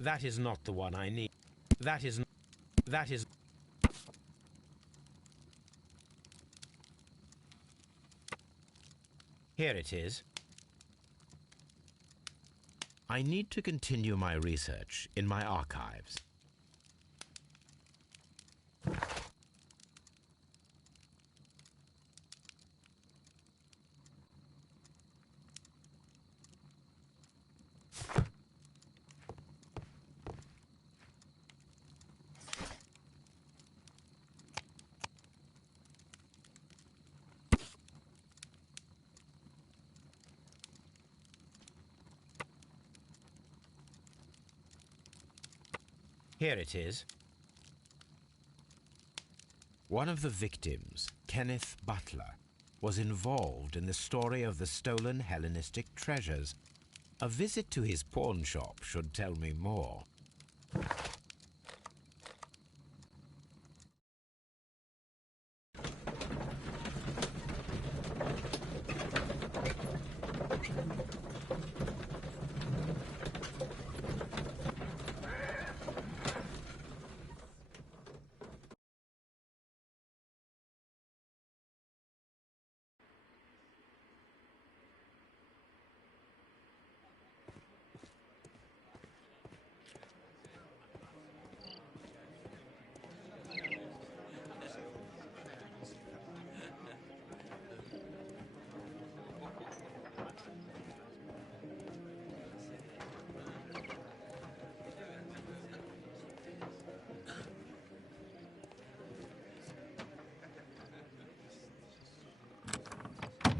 That is not the one I need. That is... That is... Here it is. I need to continue my research in my archives. Here it is. One of the victims, Kenneth Butler, was involved in the story of the stolen Hellenistic treasures. A visit to his pawn shop should tell me more.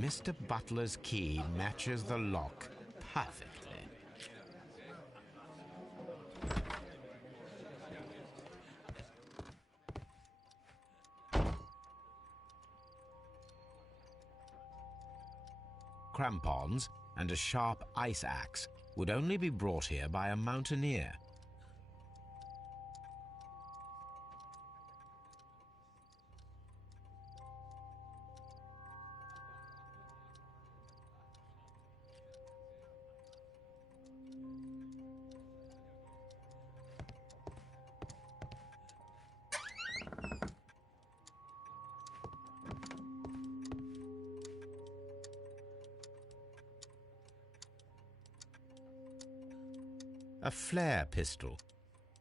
Mr. Butler's key matches the lock perfectly. Crampons and a sharp ice axe would only be brought here by a mountaineer. A flare pistol.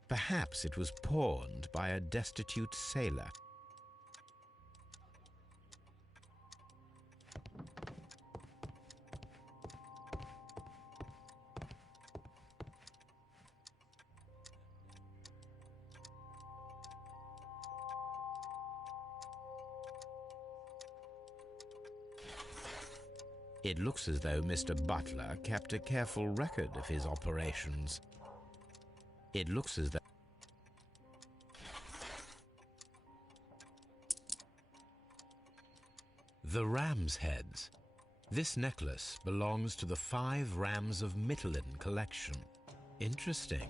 Perhaps it was pawned by a destitute sailor. It looks as though Mr. Butler kept a careful record of his operations. It looks as though... The ram's heads. This necklace belongs to the 5 Rams of Mittelin collection. Interesting.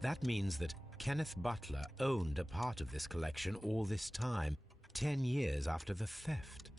That means that Kenneth Butler owned a part of this collection all this time, 10 years after the theft.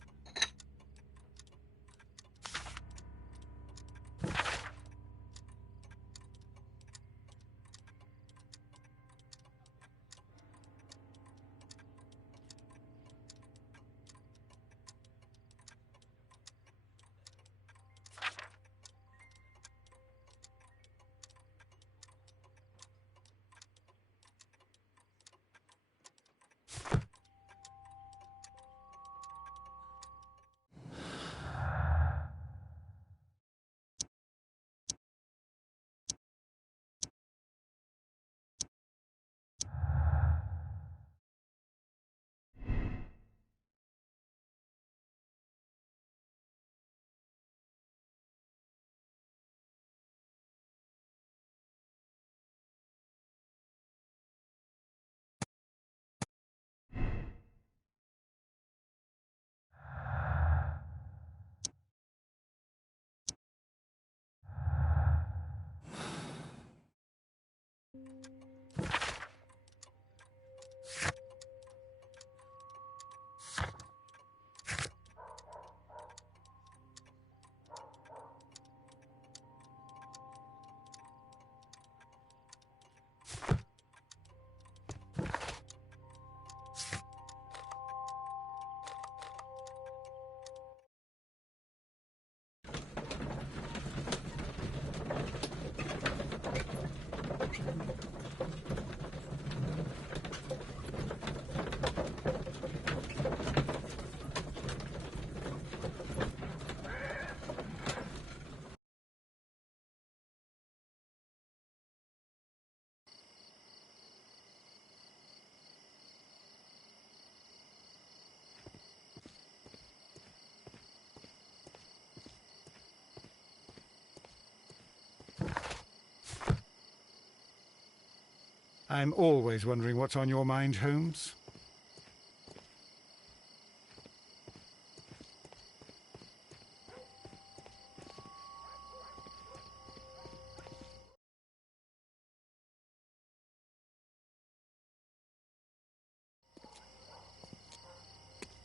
I'm always wondering what's on your mind, Holmes.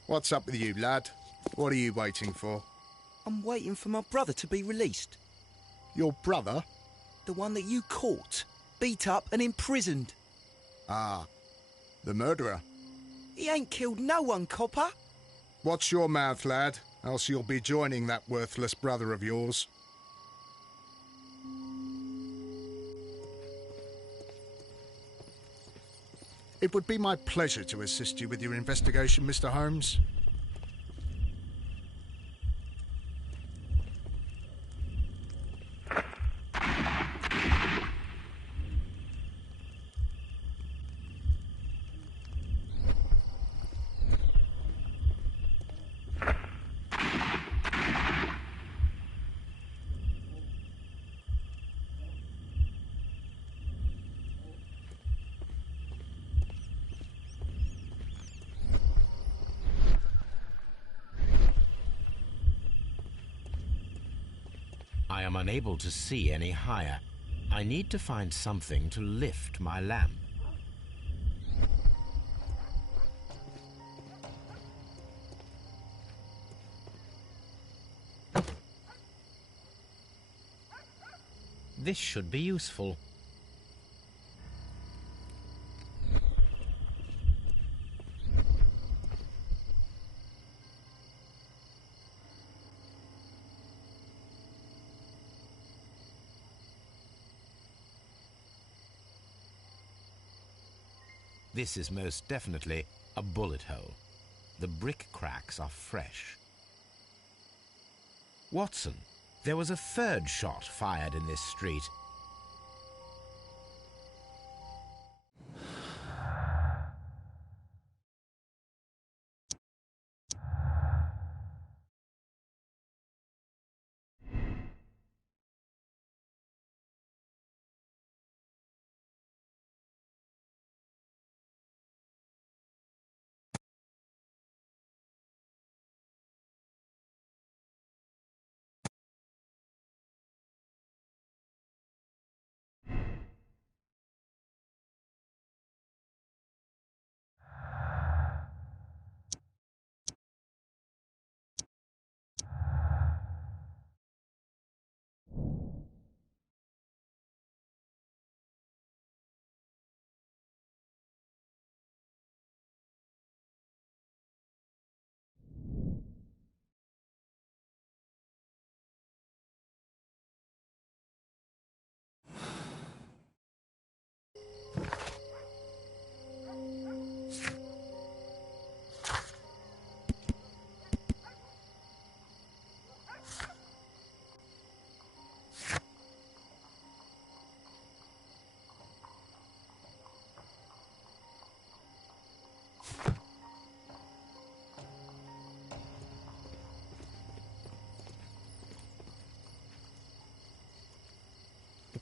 What's up with you, lad? What are you waiting for? I'm waiting for my brother to be released. Your brother? The one that you caught, beat up and imprisoned. Ah, the murderer. He ain't killed no one, copper. Watch your mouth, lad, else you'll be joining that worthless brother of yours. It would be my pleasure to assist you with your investigation, Mr. Holmes. I am unable to see any higher. I need to find something to lift my lamp. This should be useful. This is most definitely a bullet hole. The brick cracks are fresh. Watson, there was a third shot fired in this street.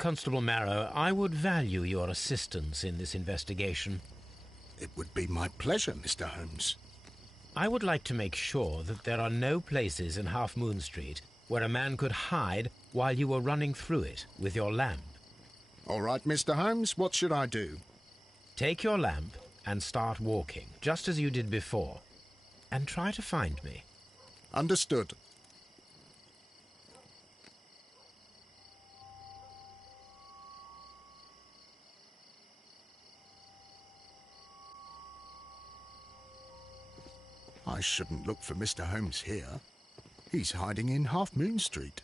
Constable Marrow, I would value your assistance in this investigation. It would be my pleasure, Mr. Holmes. I would like to make sure that there are no places in Half Moon Street where a man could hide while you were running through it with your lamp. All right, Mr. Holmes, what should I do? Take your lamp and start walking, just as you did before, and try to find me. Understood. I shouldn't look for Mr. Holmes here. He's hiding in Half Moon Street.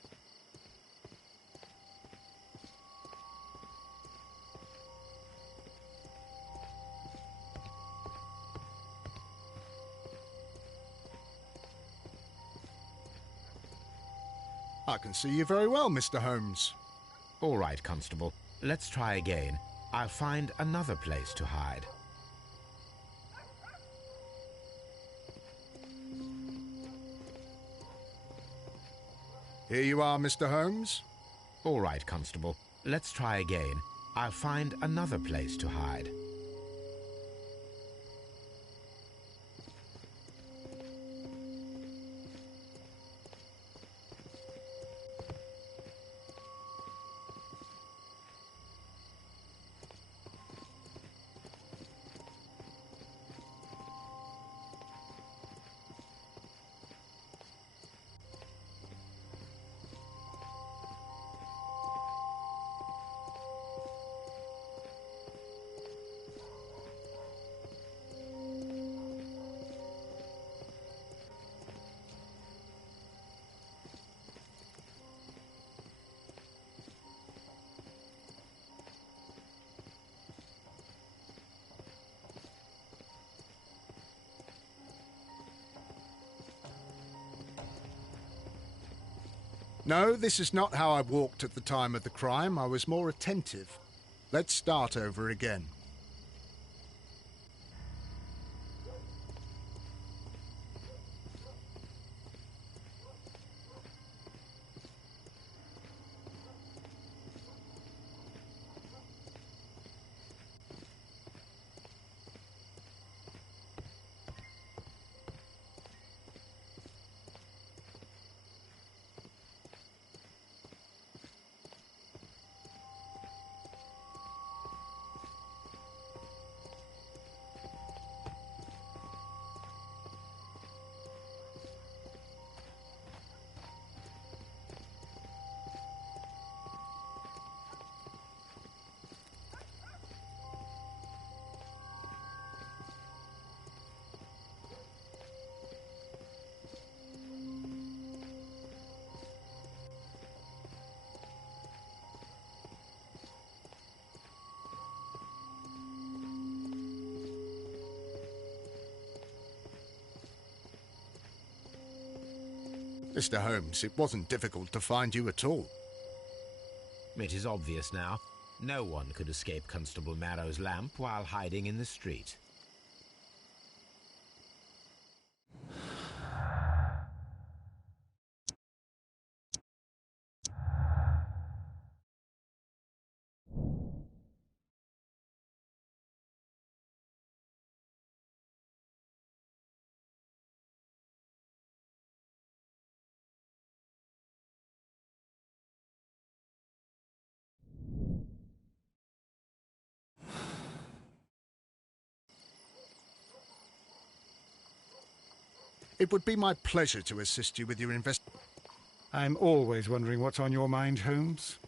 I can see you very well, Mr. Holmes. All right, Constable. Let's try again. I'll find another place to hide. Here you are, Mr. Holmes. All right, Constable. Let's try again. I'll find another place to hide. No, this is not how I walked at the time of the crime. I was more attentive. Let's start over again. Mr. Holmes, it wasn't difficult to find you at all. It is obvious now. No one could escape Constable Marrow's lamp while hiding in the street. It would be my pleasure to assist you with your I'm always wondering what's on your mind, Holmes.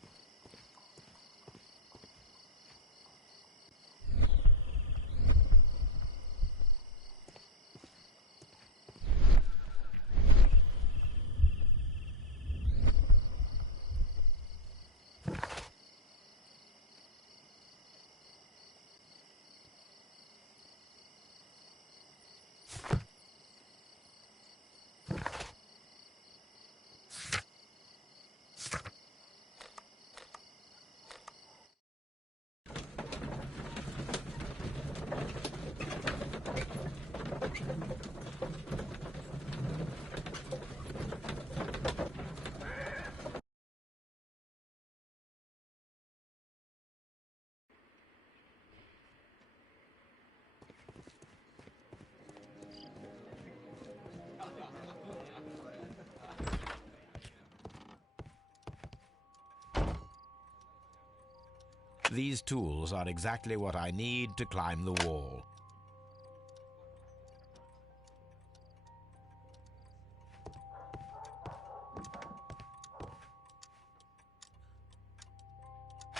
These tools are exactly what I need to climb the wall.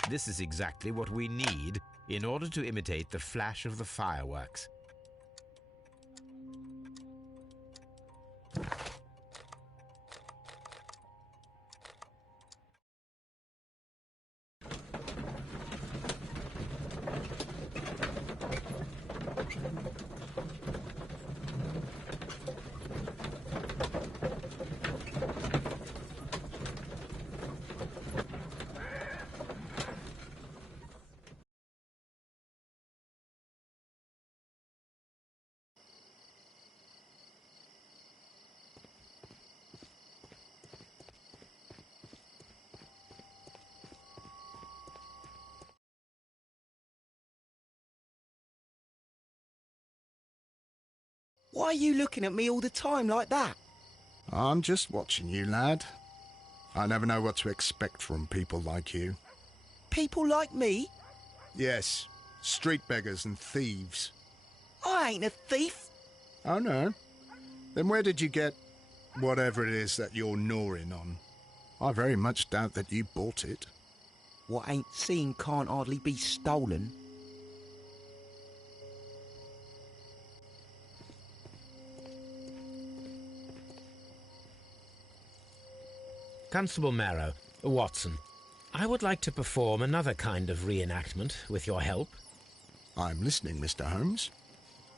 This is exactly what we need in order to imitate the flash of the fireworks. Why are you looking at me all the time like that? I'm just watching you, lad. I never know what to expect from people like you. People like me? Yes, street beggars and thieves. I ain't a thief. Oh, no? Then where did you get whatever it is that you're gnawing on? I very much doubt that you bought it. What ain't seen can't hardly be stolen. Constable Marrow, Watson, I would like to perform another kind of reenactment with your help. I'm listening, Mr. Holmes.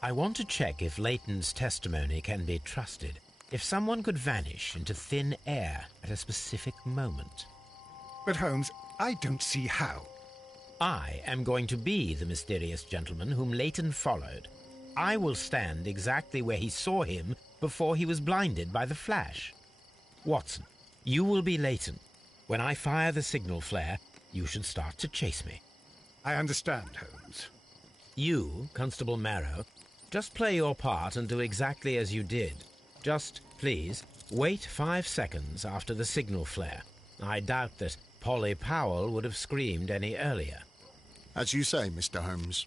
I want to check if Leighton's testimony can be trusted. If someone could vanish into thin air at a specific moment. But Holmes, I don't see how. I am going to be the mysterious gentleman whom Leighton followed. I will stand exactly where he saw him before he was blinded by the flash. Watson, you will be Leighton. When I fire the signal flare, you should start to chase me. I understand, Holmes. You, Constable Marrow, just play your part and do exactly as you did. Just, please, wait 5 seconds after the signal flare. I doubt that Polly Powell would have screamed any earlier. As you say, Mr. Holmes.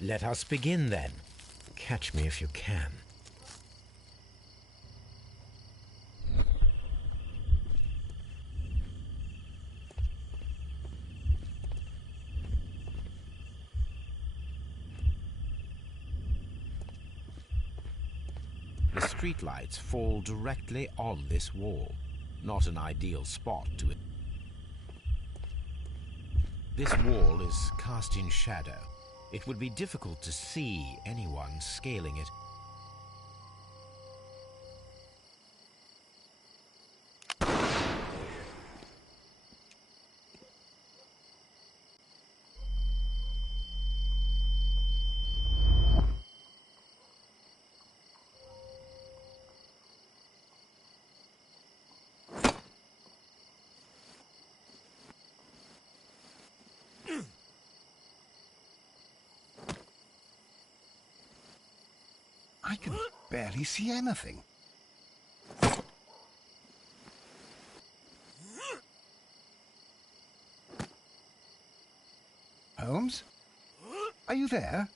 Let us begin, then. Catch me if you can. The streetlights fall directly on this wall. Not an ideal spot to it. This wall is cast in shadow. It would be difficult to see anyone scaling it. I can barely see anything. Holmes? Are you there?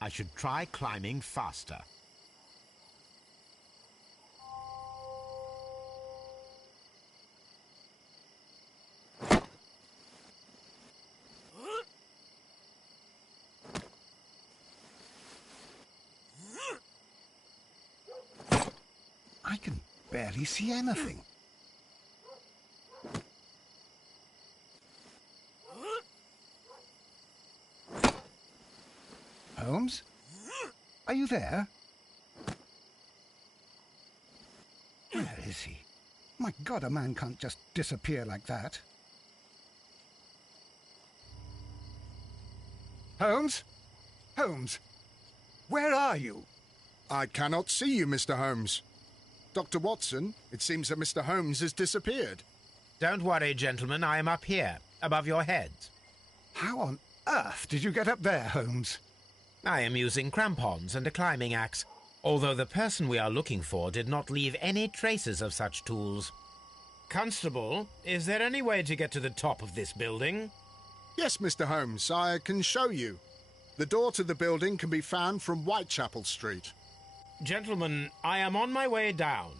I should try climbing faster. I can barely see anything. Holmes? Are you there? Where is he? My God, a man can't just disappear like that. Holmes? Holmes? Where are you? I cannot see you, Mr. Holmes. Dr. Watson, it seems that Mr. Holmes has disappeared. Don't worry, gentlemen. I am up here, above your heads. How on earth did you get up there, Holmes? I am using crampons and a climbing axe, although the person we are looking for did not leave any traces of such tools. Constable, is there any way to get to the top of this building? Yes, Mr. Holmes, I can show you. The door to the building can be found from Whitechapel Street. Gentlemen, I am on my way down.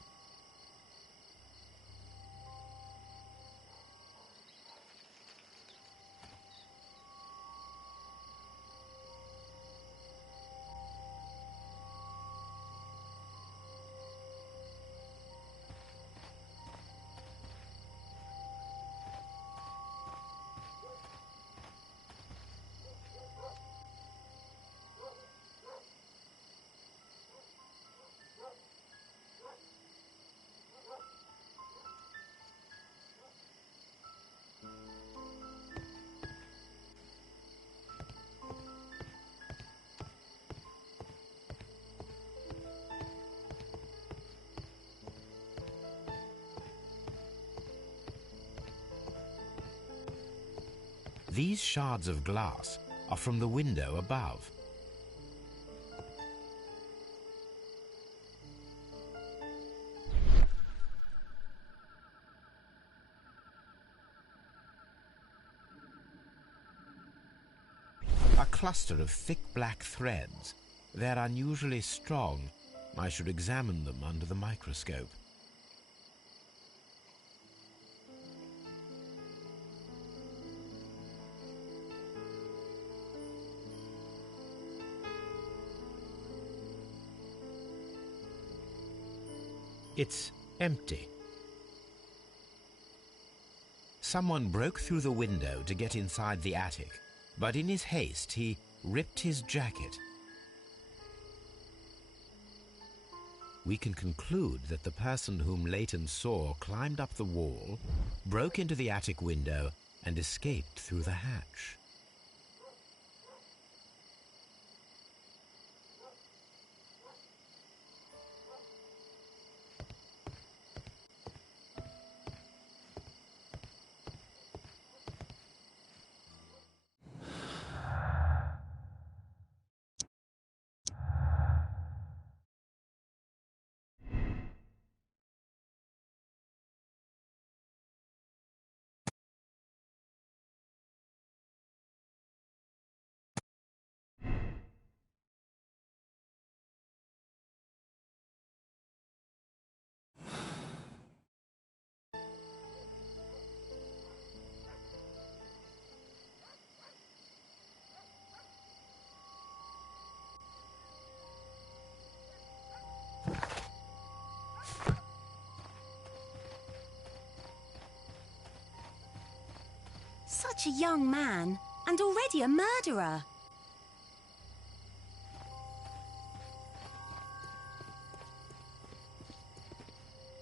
These shards of glass are from the window above. A cluster of thick black threads. They're unusually strong. I should examine them under the microscope. It's empty. Someone broke through the window to get inside the attic, but in his haste he ripped his jacket. We can conclude that the person whom Leighton saw climbed up the wall, broke into the attic window, and escaped through the hatch. Such a young man, and already a murderer.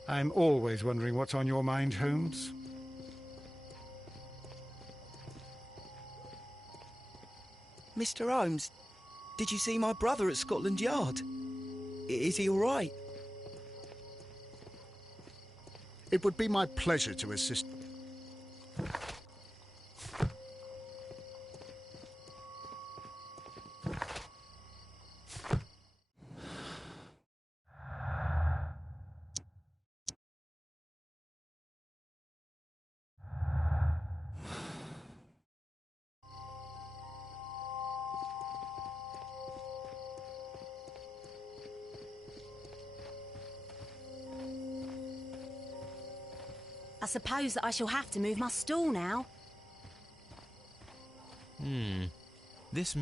I'm always wondering what's on your mind, Holmes. Mr. Holmes, did you see my brother at Scotland Yard? Is he all right? It would be my pleasure to assist. I suppose that I shall have to move my stool now. This...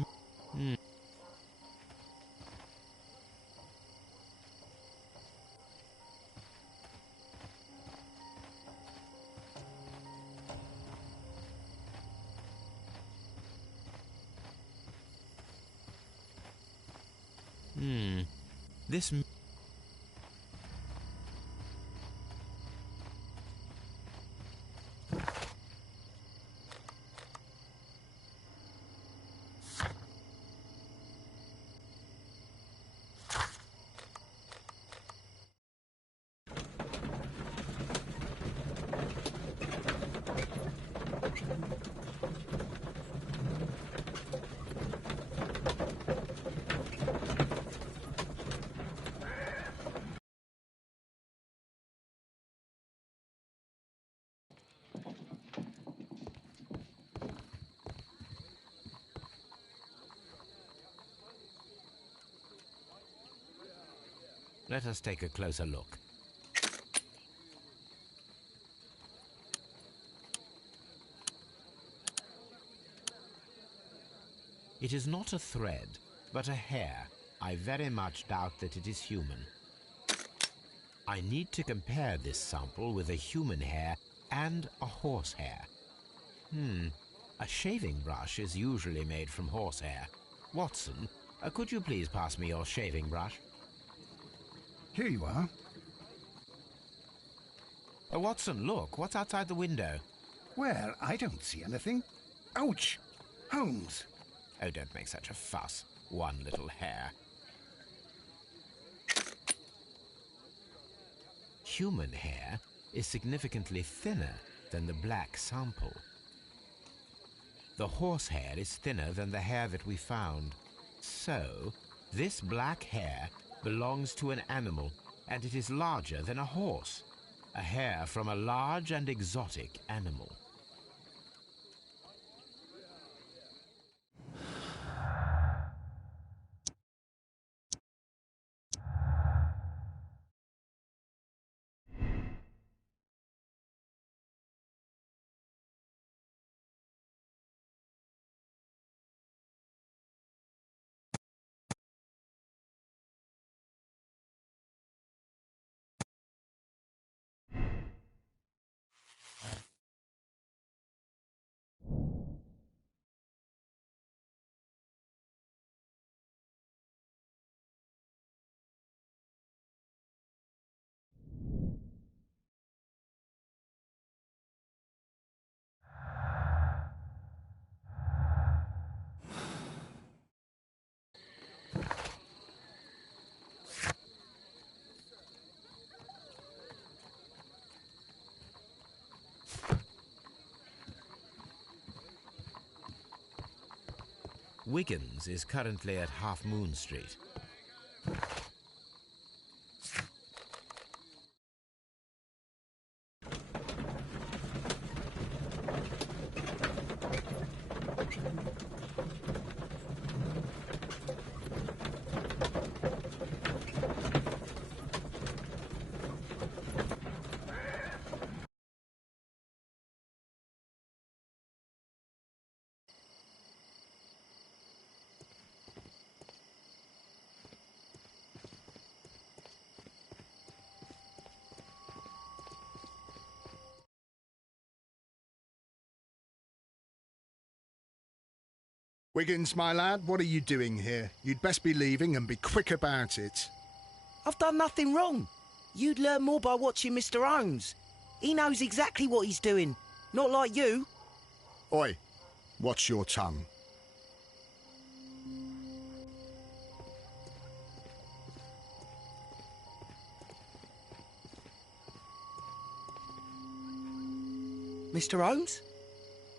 This... Let us take a closer look. It is not a thread, but a hair. I very much doubt that it is human. I need to compare this sample with a human hair and a horse hair. A shaving brush is usually made from horsehair. Watson, could you please pass me your shaving brush? Here you are. Watson, look, what's outside the window? Well, I don't see anything. Ouch! Holmes! Oh, don't make such a fuss. One little hair. Human hair is significantly thinner than the black sample. The horsehair is thinner than the hair that we found. So, this black hair belongs to an animal, and it is larger than a horse. A hair from a large and exotic animal. Wiggins is currently at Half Moon Street. Wiggins, my lad, what are you doing here? You'd best be leaving and be quick about it. I've done nothing wrong. You'd learn more by watching Mr. Holmes. He knows exactly what he's doing. Not like you. Oi, watch your tongue. Mr. Holmes?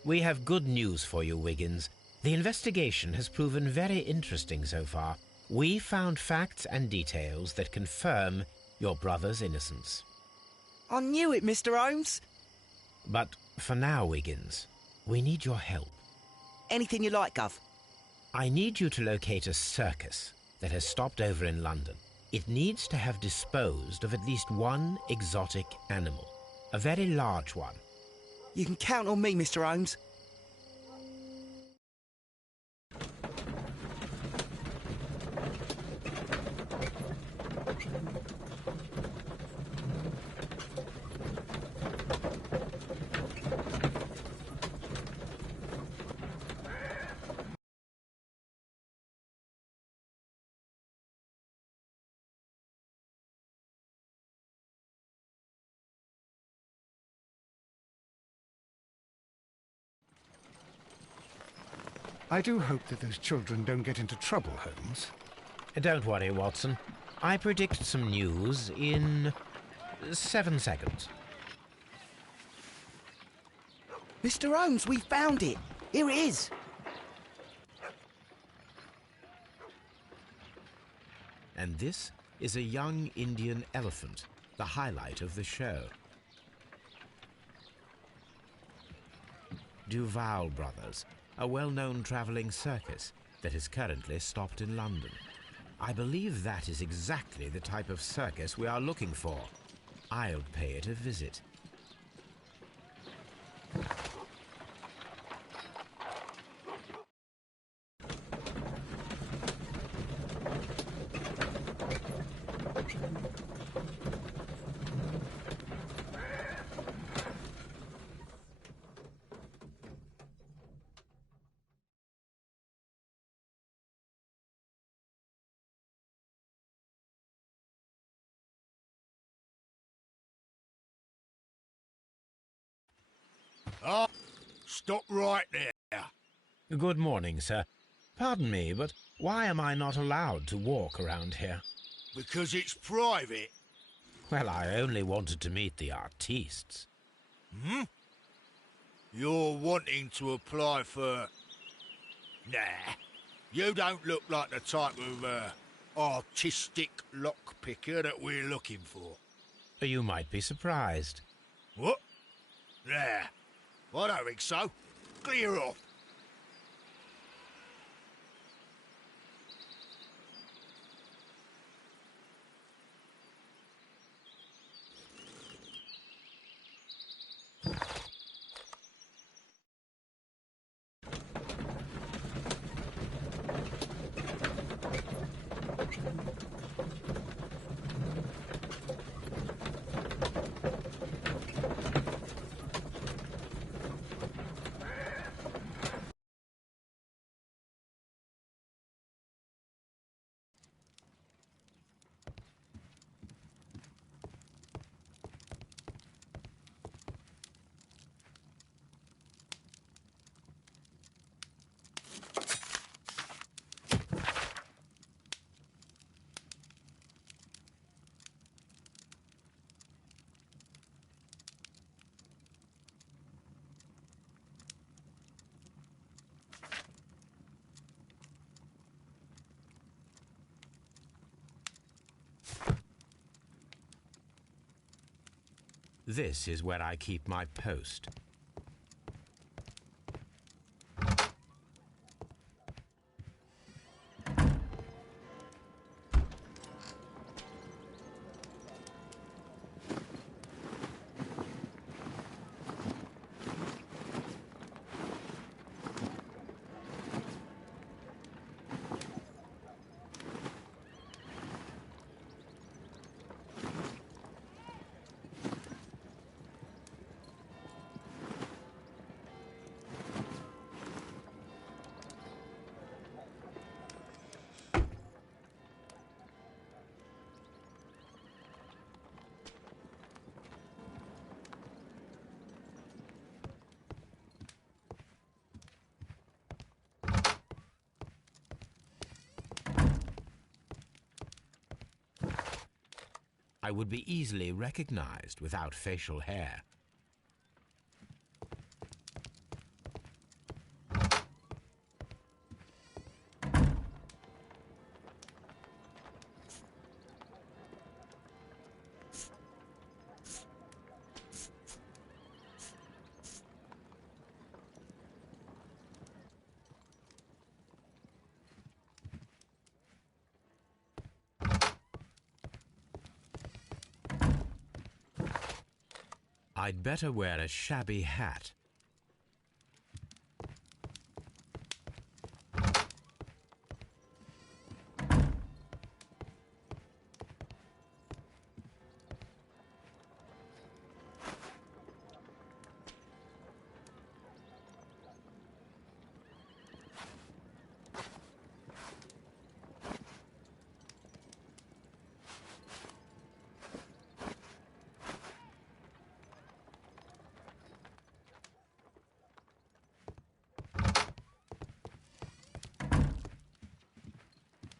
We have good news for you, Wiggins. The investigation has proven very interesting so far. We found facts and details that confirm your brother's innocence. I knew it, Mr. Holmes. But for now, Wiggins, we need your help. Anything you like, Gov. I need you to locate a circus that has stopped over in London. It needs to have disposed of at least one exotic animal, a very large one. You can count on me, Mr. Holmes. I do hope that those children don't get into trouble, Holmes. Don't worry, Watson. I predict some news in 7 seconds. Mr. Holmes, we found it. Here it is. And this is a young Indian elephant, the highlight of the show. Duval Brothers, a well-known travelling circus that is currently stopped in London. I believe that is exactly the type of circus we are looking for. I'll pay it a visit. Oh, stop right there. Good morning, sir. Pardon me, but why am I not allowed to walk around here? Because it's private. Well, I only wanted to meet the artistes. You're wanting to apply for... Nah, you don't look like the type of, artistic lockpicker that we're looking for. You might be surprised. What? Nah, I don't think so. Clear off. This is where I keep my post. I would be easily recognized without facial hair. I'd better wear a shabby hat.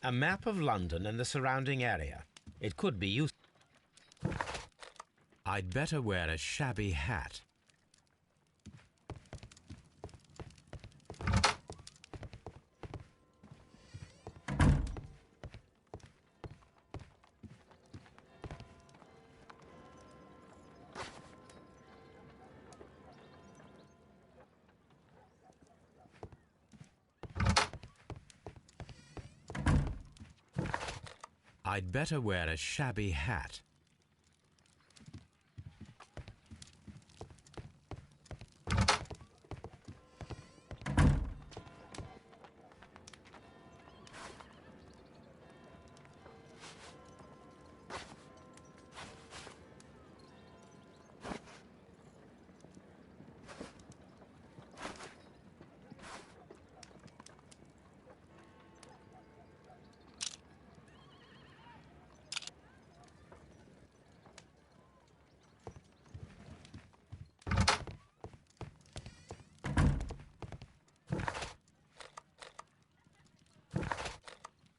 A map of London and the surrounding area. It could be useful. I'd better wear a shabby hat. I'd better wear a shabby hat.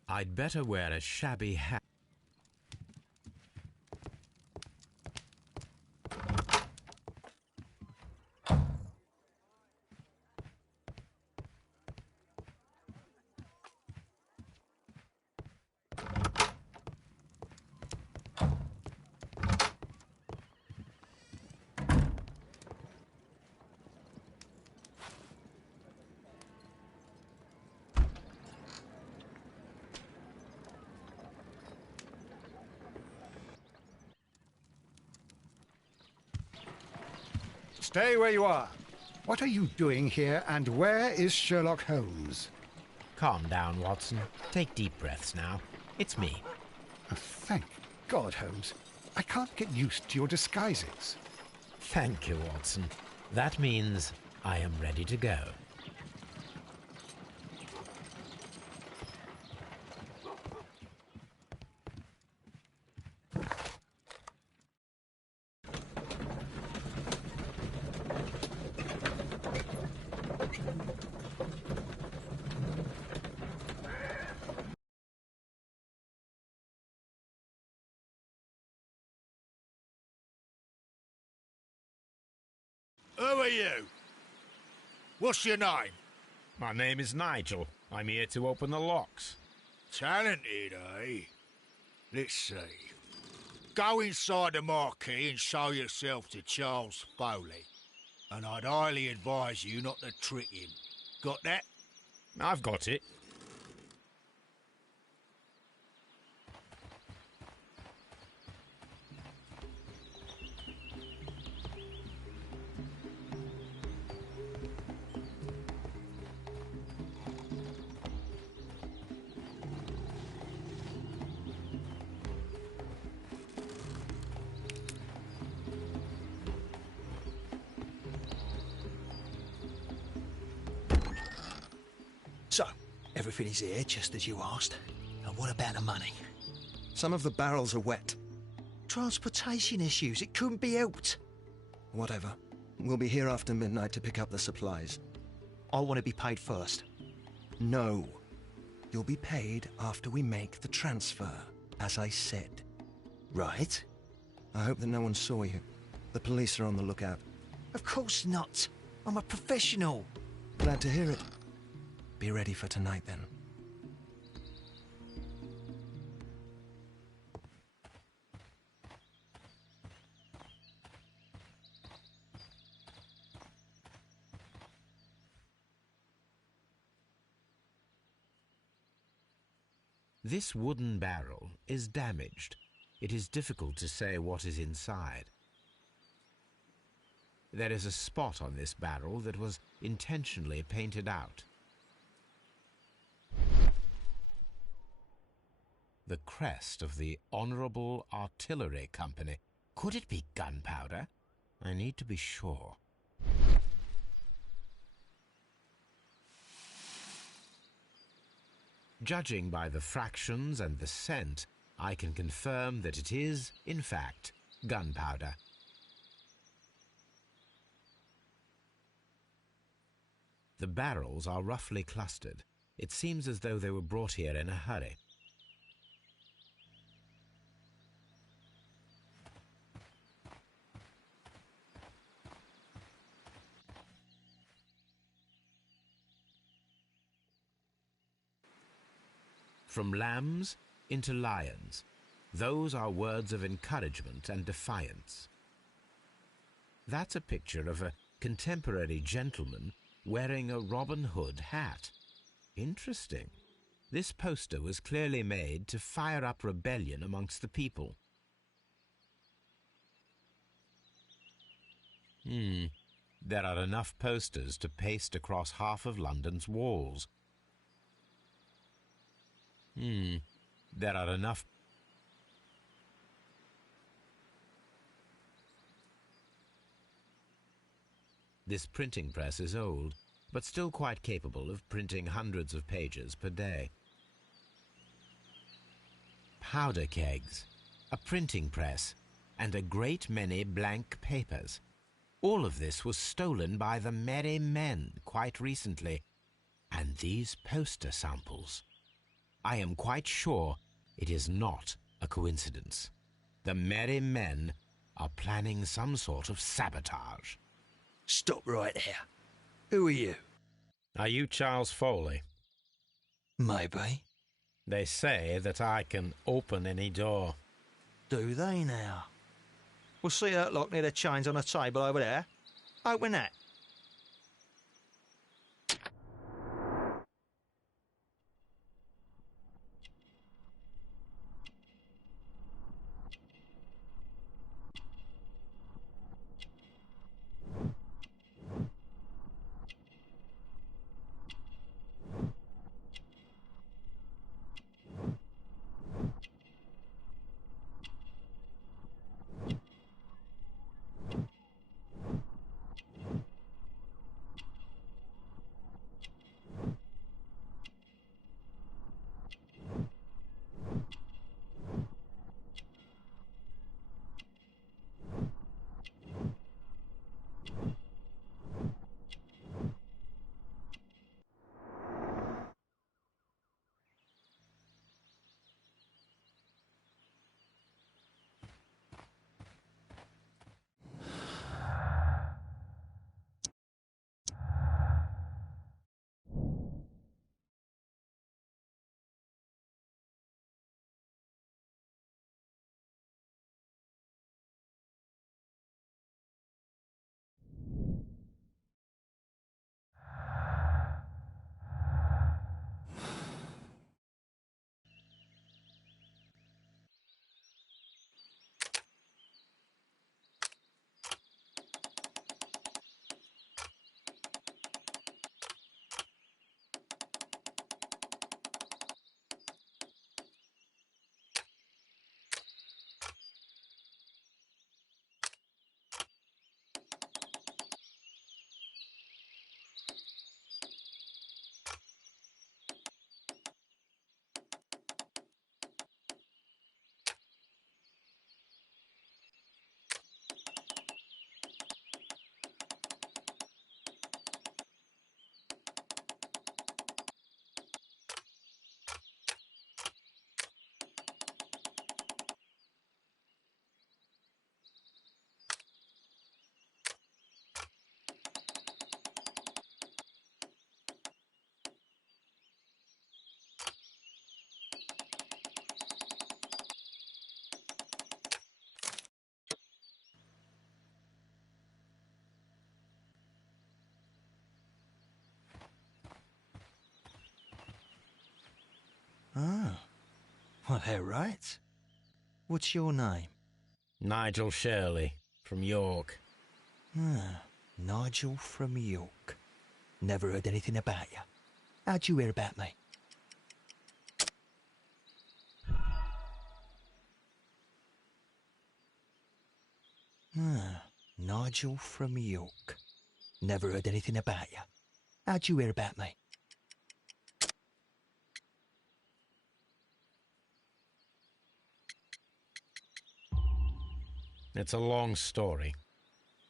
I'd better wear a shabby hat. Stay where you are. What are you doing here, and where is Sherlock Holmes? Calm down, Watson. Take deep breaths now. It's me. Oh, thank God, Holmes. I can't get used to your disguises. Thank you, Watson. That means I am ready to go. Who are you? What's your name? My name is Nigel. I'm here to open the locks. Talented, eh? Let's see. Go inside the marquee and show yourself to Charles Foley. And I'd highly advise you not to trick him. Got that? I've got it. So, everything is here, just as you asked. And what about the money? Some of the barrels are wet. Transportation issues, it couldn't be helped. Whatever. We'll be here after midnight to pick up the supplies. I want to be paid first. No. You'll be paid after we make the transfer, as I said. Right? I hope that no one saw you. The police are on the lookout. Of course not. I'm a professional. Glad to hear it. Be ready for tonight, then. This wooden barrel is damaged. It is difficult to say what is inside. There is a spot on this barrel that was intentionally painted out. The crest of the Honourable Artillery Company. Could it be gunpowder? I need to be sure. Judging by the fractions and the scent, I can confirm that it is, in fact, gunpowder. The barrels are roughly clustered. It seems as though they were brought here in a hurry. From lambs into lions. Those are words of encouragement and defiance. That's a picture of a contemporary gentleman wearing a Robin Hood hat. Interesting. This poster was clearly made to fire up rebellion amongst the people. There are enough posters to paste across half of London's walls. There are enough. This printing press is old, but still quite capable of printing hundreds of pages per day. Powder kegs, a printing press, and a great many blank papers. All of this was stolen by the Merry Men quite recently. And these poster samples. I am quite sure it is not a coincidence. The Merry Men are planning some sort of sabotage. Stop right there. Who are you? Are you Charles Foley? Maybe. They say that I can open any door. Do they now? We'll see that lock near the chains on a table over there. Open that. Well, they're right. What's your name? Nigel Shirley, from York. Nigel from York. Never heard anything about you. How'd you hear about me? Nigel from York. Never heard anything about you. How'd you hear about me? It's a long story.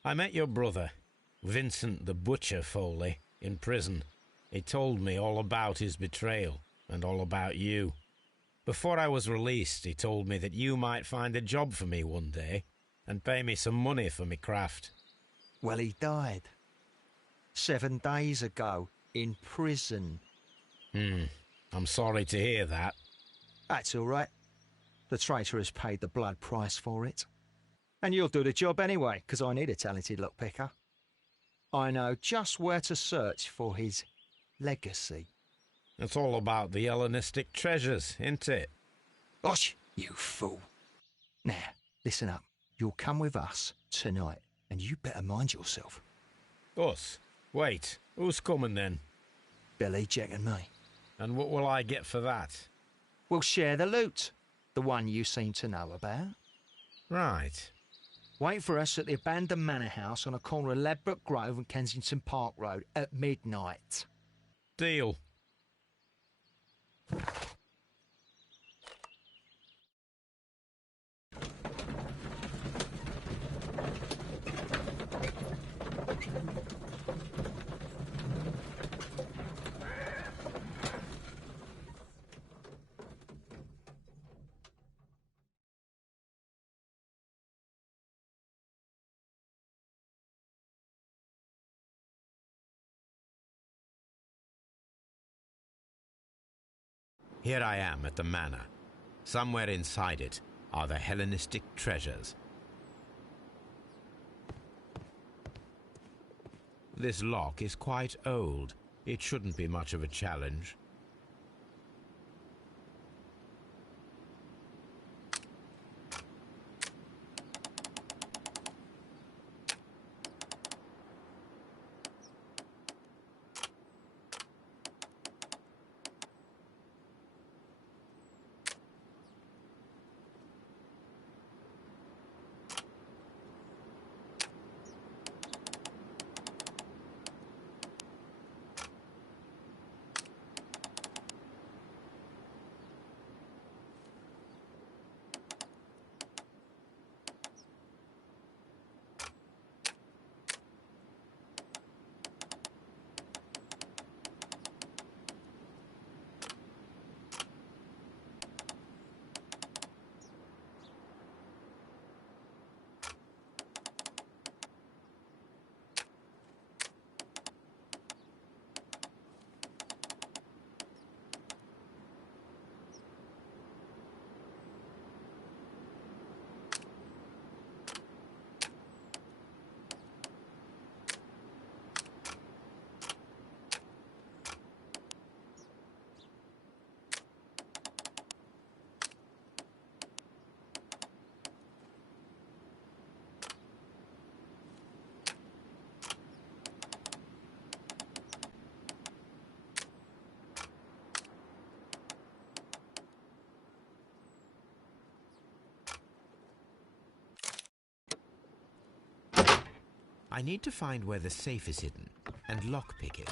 I met your brother, Vincent the Butcher Foley, in prison. He told me all about his betrayal and all about you. Before I was released, he told me that you might find a job for me one day and pay me some money for me craft. Well, he died 7 days ago in prison. I'm sorry to hear that. That's all right. The traitor has paid the blood price for it. And you'll do the job anyway, because I need a talented lockpicker. I know just where to search for his legacy. It's all about the Hellenistic treasures, isn't it? Osh, you fool. Now, listen up. You'll come with us tonight, and you better mind yourself. Us? Wait, who's coming then? Billy, Jack and me. And what will I get for that? We'll share the loot. The one you seem to know about. Right. Wait for us at the abandoned manor house on the corner of Ladbroke Grove and Kensington Park Road at midnight. Deal. Here I am at the manor. Somewhere inside it are the Hellenistic treasures. This lock is quite old. It shouldn't be much of a challenge. I need to find where the safe is hidden and lockpick it.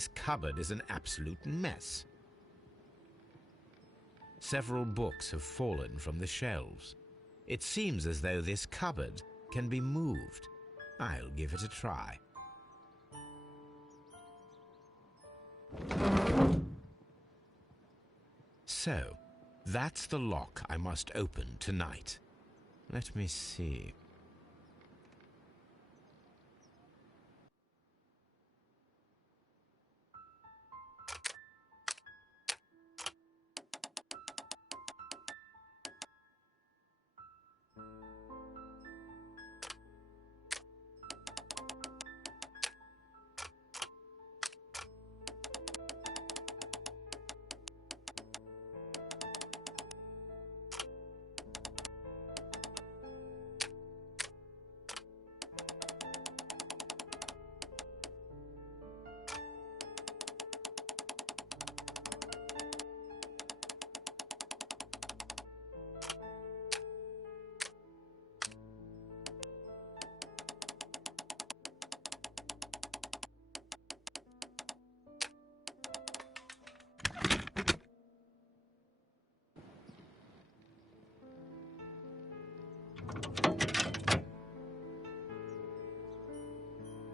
This cupboard is an absolute mess. Several books have fallen from the shelves. It seems as though this cupboard can be moved. I'll give it a try. So, that's the lock I must open tonight. Let me see.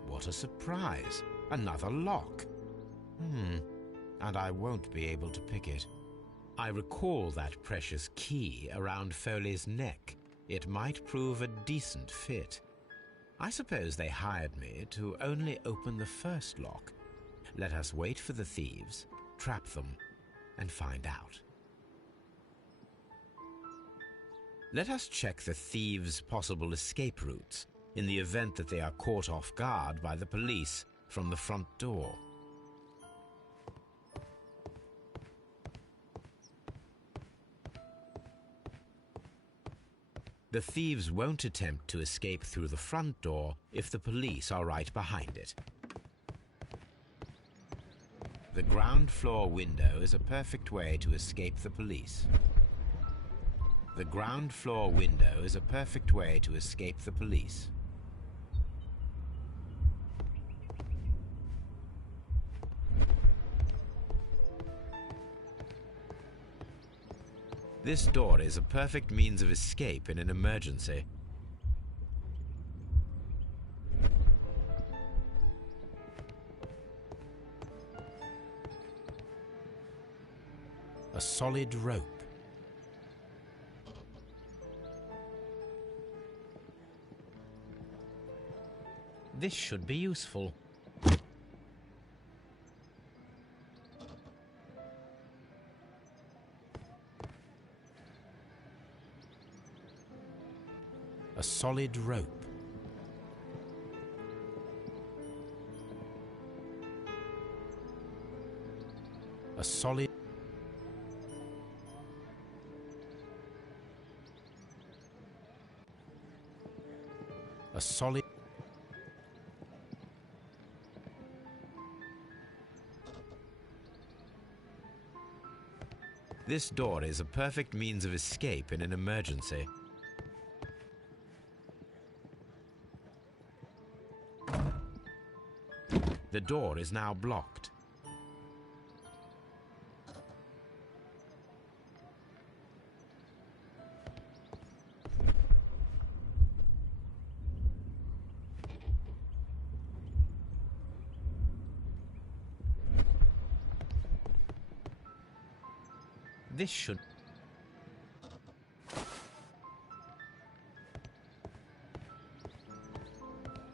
What a surprise! Another lock. And I won't be able to pick it. I recall that precious key around Foley's neck. It might prove a decent fit. I suppose they hired me to only open the first lock. Let us wait for the thieves, trap them, and find out. Let us check the thieves' possible escape routes in the event that they are caught off guard by the police from the front door. The thieves won't attempt to escape through the front door if the police are right behind it. The ground floor window is a perfect way to escape the police. The ground floor window is a perfect way to escape the police. This door is a perfect means of escape in an emergency. A solid rope. This should be useful. A solid rope. A solid... A solid... This door is a perfect means of escape in an emergency. The door is now blocked. This should...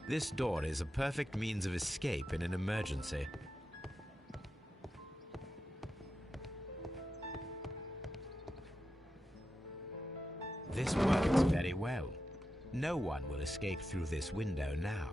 This door is a perfect means of escape in an emergency. This works very well. No one will escape through this window now.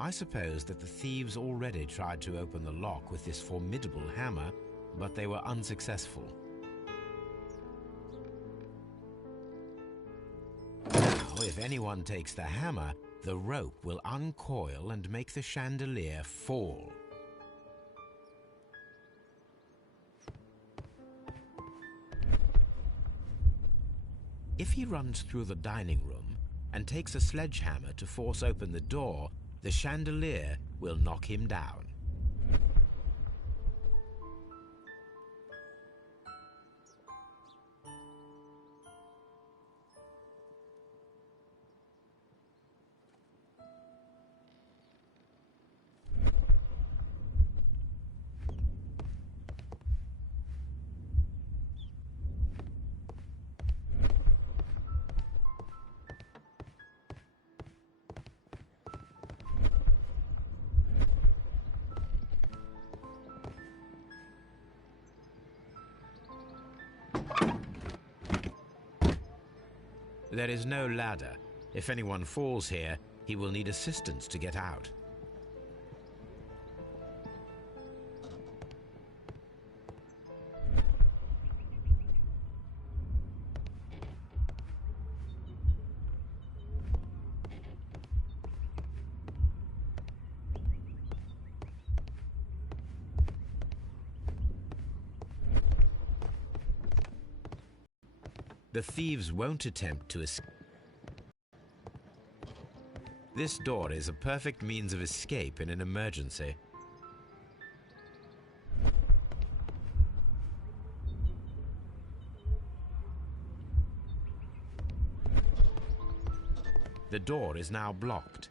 I suppose that the thieves already tried to open the lock with this formidable hammer, but they were unsuccessful. if anyone takes the hammer, the rope will uncoil and make the chandelier fall. If he runs through the dining room and takes a sledgehammer to force open the door, the chandelier will knock him down. There is no ladder. If anyone falls here, he will need assistance to get out. The thieves won't attempt to escape. This door is a perfect means of escape in an emergency. The door is now blocked.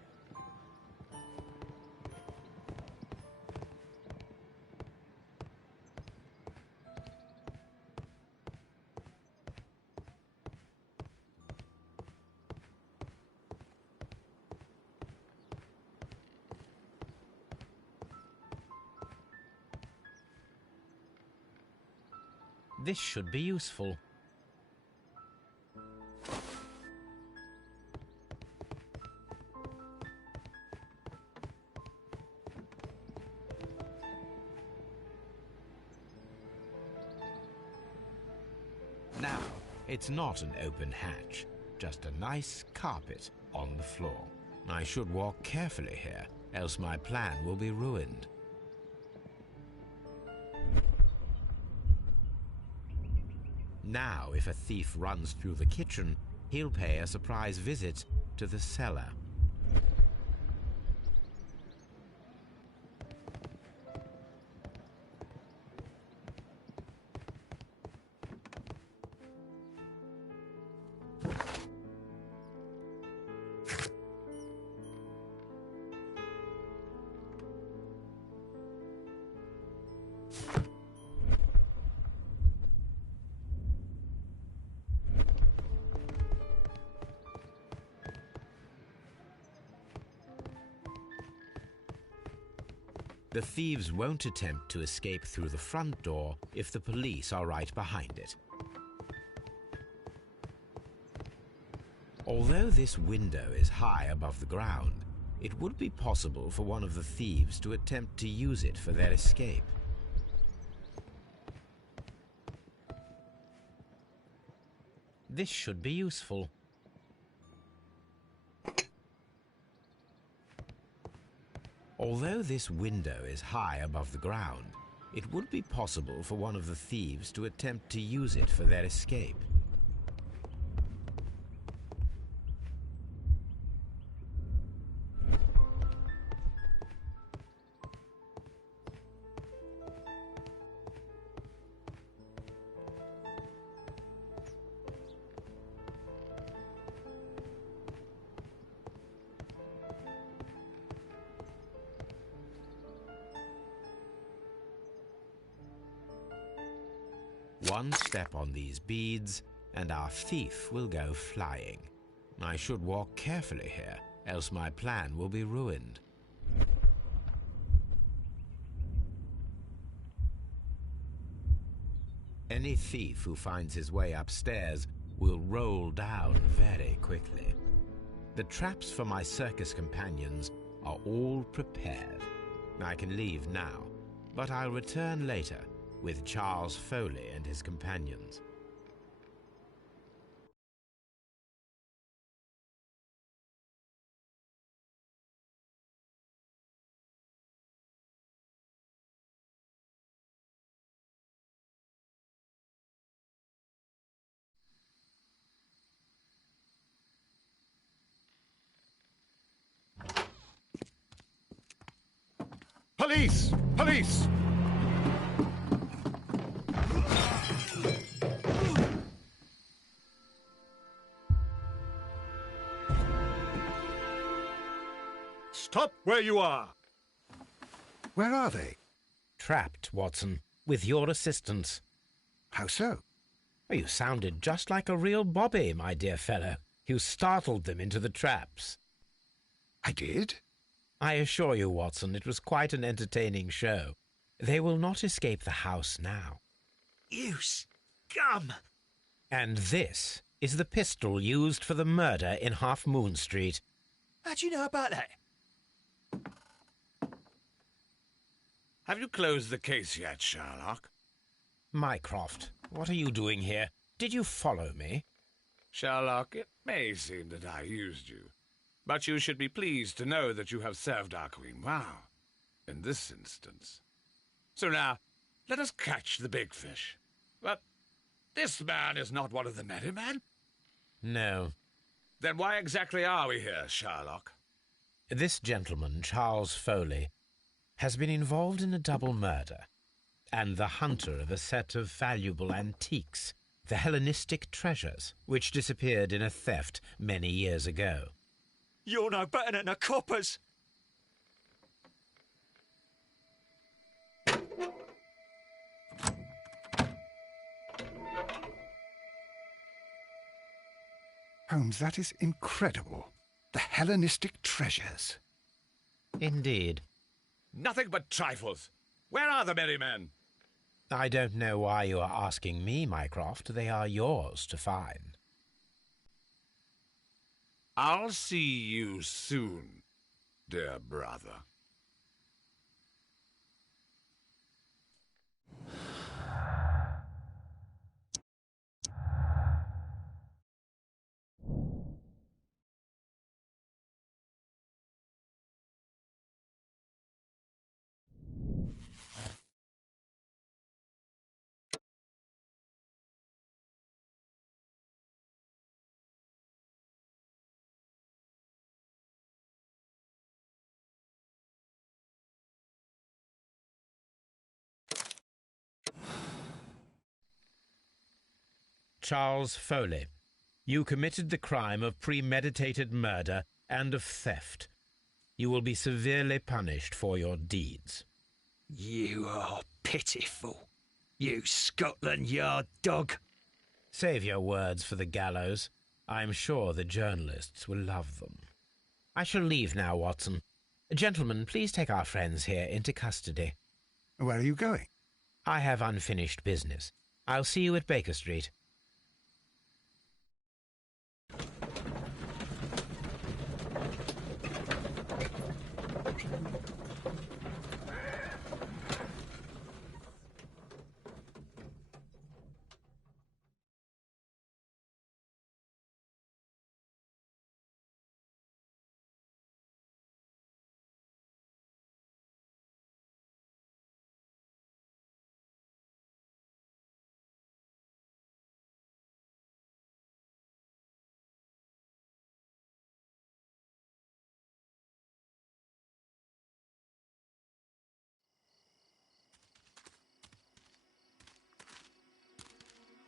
This should be useful. Now, it's not an open hatch, just a nice carpet on the floor. I should walk carefully here, else my plan will be ruined. Now, if a thief runs through the kitchen, he'll pay a surprise visit to the cellar. The thieves won't attempt to escape through the front door if the police are right behind it. Although this window is high above the ground, it would be possible for one of the thieves to attempt to use it for their escape. This should be useful. Although this window is high above the ground, it would be possible for one of the thieves to attempt to use it for their escape. One step on these beads, and our thief will go flying. I should walk carefully here, else my plan will be ruined. Any thief who finds his way upstairs will roll down very quickly. The traps for my circus companions are all prepared. I can leave now, but I'll return later with Charles Foley and his companions. Police! Police! Stop where you are! Where are they? Trapped, Watson, with your assistance. How so? Oh, you sounded just like a real bobby, my dear fellow. You startled them into the traps. I did? I assure you, Watson, it was quite an entertaining show. They will not escape the house now. You scum! And this is the pistol used for the murder in Half Moon Street. How'd you know about that? Have you closed the case yet, Sherlock? Mycroft, what are you doing here? Did you follow me? Sherlock, it may seem that I used you, but you should be pleased to know that you have served our Queen well, in this instance. So now, let us catch the big fish. But this man is not one of the merry men? No. Then why exactly are we here, Sherlock? This gentleman, Charles Foley, has been involved in a double murder, and the hunter of a set of valuable antiques, the Hellenistic treasures, which disappeared in a theft many years ago. You're no better than the coppers! Holmes, that is incredible. The Hellenistic treasures. Indeed. Nothing but trifles. Where are the merry men? I don't know why you are asking me, Mycroft. They are yours to find. I'll see you soon, dear brother. Charles Foley, you committed the crime of premeditated murder and of theft. You will be severely punished for your deeds. You are pitiful. You Scotland Yard dog. Save your words for the gallows. I'm sure the journalists will love them. I shall leave now, Watson. Gentlemen, please take our friends here into custody. Where are you going? I have unfinished business. I'll see you at Baker Street.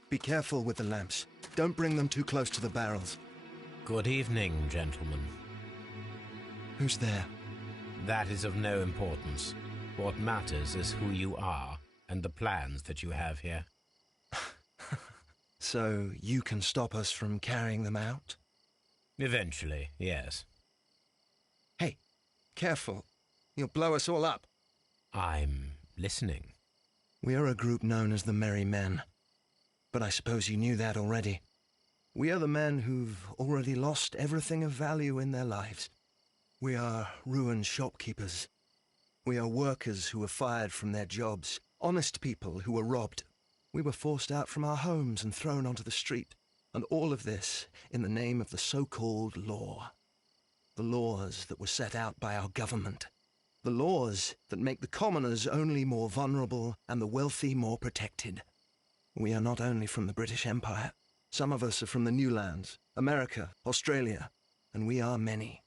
Be careful with the lamps. Don't bring them too close to the barrels. Good evening, gentlemen. Who's there? That is of no importance. What matters is who you are and the plans that you have here. So you can stop us from carrying them out? Eventually, yes. Hey, careful. You'll blow us all up. I'm listening. We are a group known as the Merry Men. But I suppose you knew that already. We are the men who've already lost everything of value in their lives. We are ruined shopkeepers. We are workers who were fired from their jobs, honest people who were robbed. We were forced out from our homes and thrown onto the street, and all of this in the name of the so-called law. The laws that were set out by our government. The laws that make the commoners only more vulnerable and the wealthy more protected. We are not only from the British Empire. Some of us are from the New Lands, America, Australia, and we are many.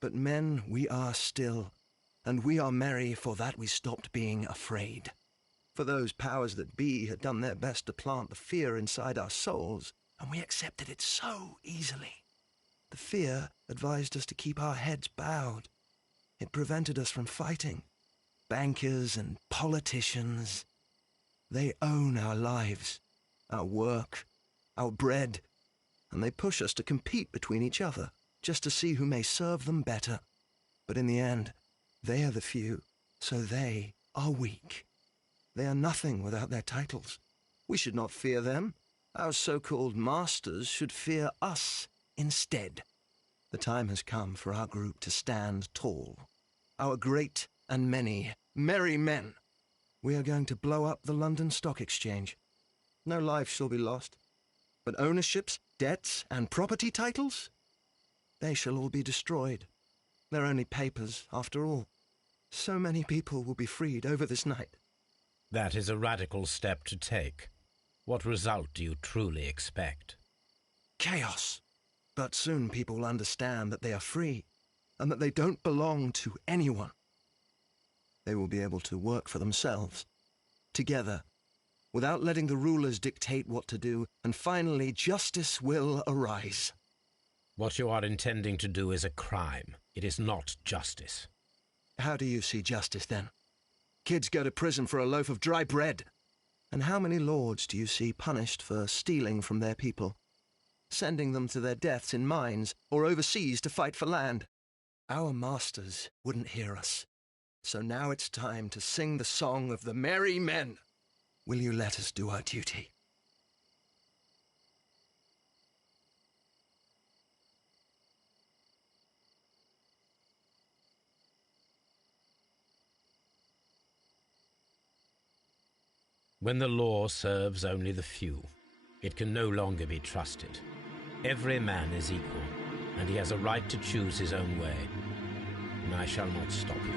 But men we are still, and we are merry for that we stopped being afraid. For those powers that be had done their best to plant the fear inside our souls, and we accepted it so easily. The fear advised us to keep our heads bowed. It prevented us from fighting. Bankers and politicians, they own our lives, our work, our bread, and they push us to compete between each other, just to see who may serve them better. But in the end, they are the few, so they are weak. They are nothing without their titles. We should not fear them. Our so-called masters should fear us instead. The time has come for our group to stand tall. Our great and many merry men. We are going to blow up the London Stock Exchange. No life shall be lost. But ownerships, debts, and property titles? They shall all be destroyed. They're only papers, after all. So many people will be freed over this night. That is a radical step to take. What result do you truly expect? Chaos. But soon people will understand that they are free, and that they don't belong to anyone. They will be able to work for themselves, together, without letting the rulers dictate what to do, and finally justice will arise. What you are intending to do is a crime. It is not justice. How do you see justice, then? Kids go to prison for a loaf of dry bread. And how many lords do you see punished for stealing from their people, sending them to their deaths in mines or overseas to fight for land? Our masters wouldn't hear us. So now it's time to sing the song of the merry men. Will you let us do our duty? When the law serves only the few, it can no longer be trusted. Every man is equal, and he has a right to choose his own way. And I shall not stop you.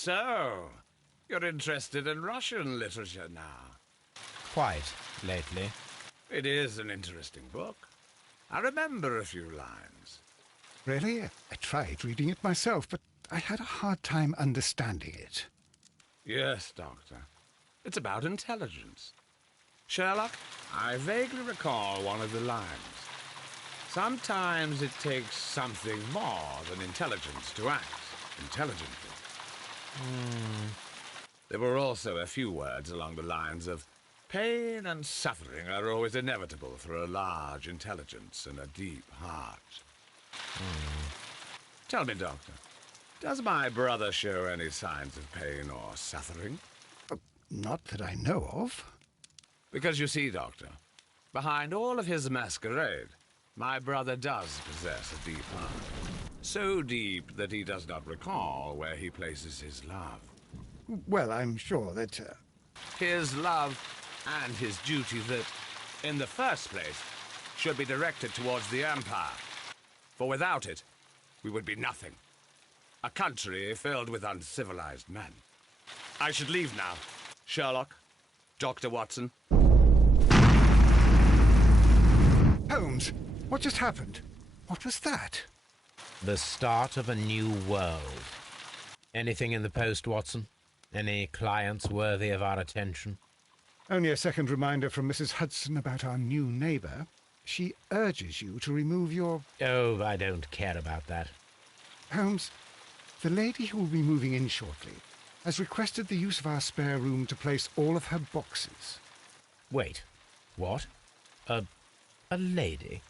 So, you're interested in Russian literature now? Quite, lately. It is an interesting book. I remember a few lines. Really? I tried reading it myself, but I had a hard time understanding it. Yes, Doctor. It's about intelligence. Sherlock, I vaguely recall one of the lines. Sometimes it takes something more than intelligence to act intelligently. There were also a few words along the lines of pain and suffering are always inevitable for a large intelligence and a deep heart. Tell me, Doctor, does my brother show any signs of pain or suffering? Not that I know of. Because you see, Doctor, behind all of his masquerade, my brother does possess a deep heart. So deep that he does not recall where he places his love. Well, I'm sure that... His love and his duty that, in the first place, should be directed towards the Empire. For without it, we would be nothing. A country filled with uncivilized men. I should leave now. Sherlock, Dr. Watson. Holmes, what just happened? What was that? The start of a new world. Anything in the post, Watson? Any clients worthy of our attention? Only a second reminder from Mrs. Hudson about our new neighbour. She urges you to remove your... Oh, I don't care about that. Holmes, the lady who will be moving in shortly has requested the use of our spare room to place all of her boxes. Wait, what? A lady?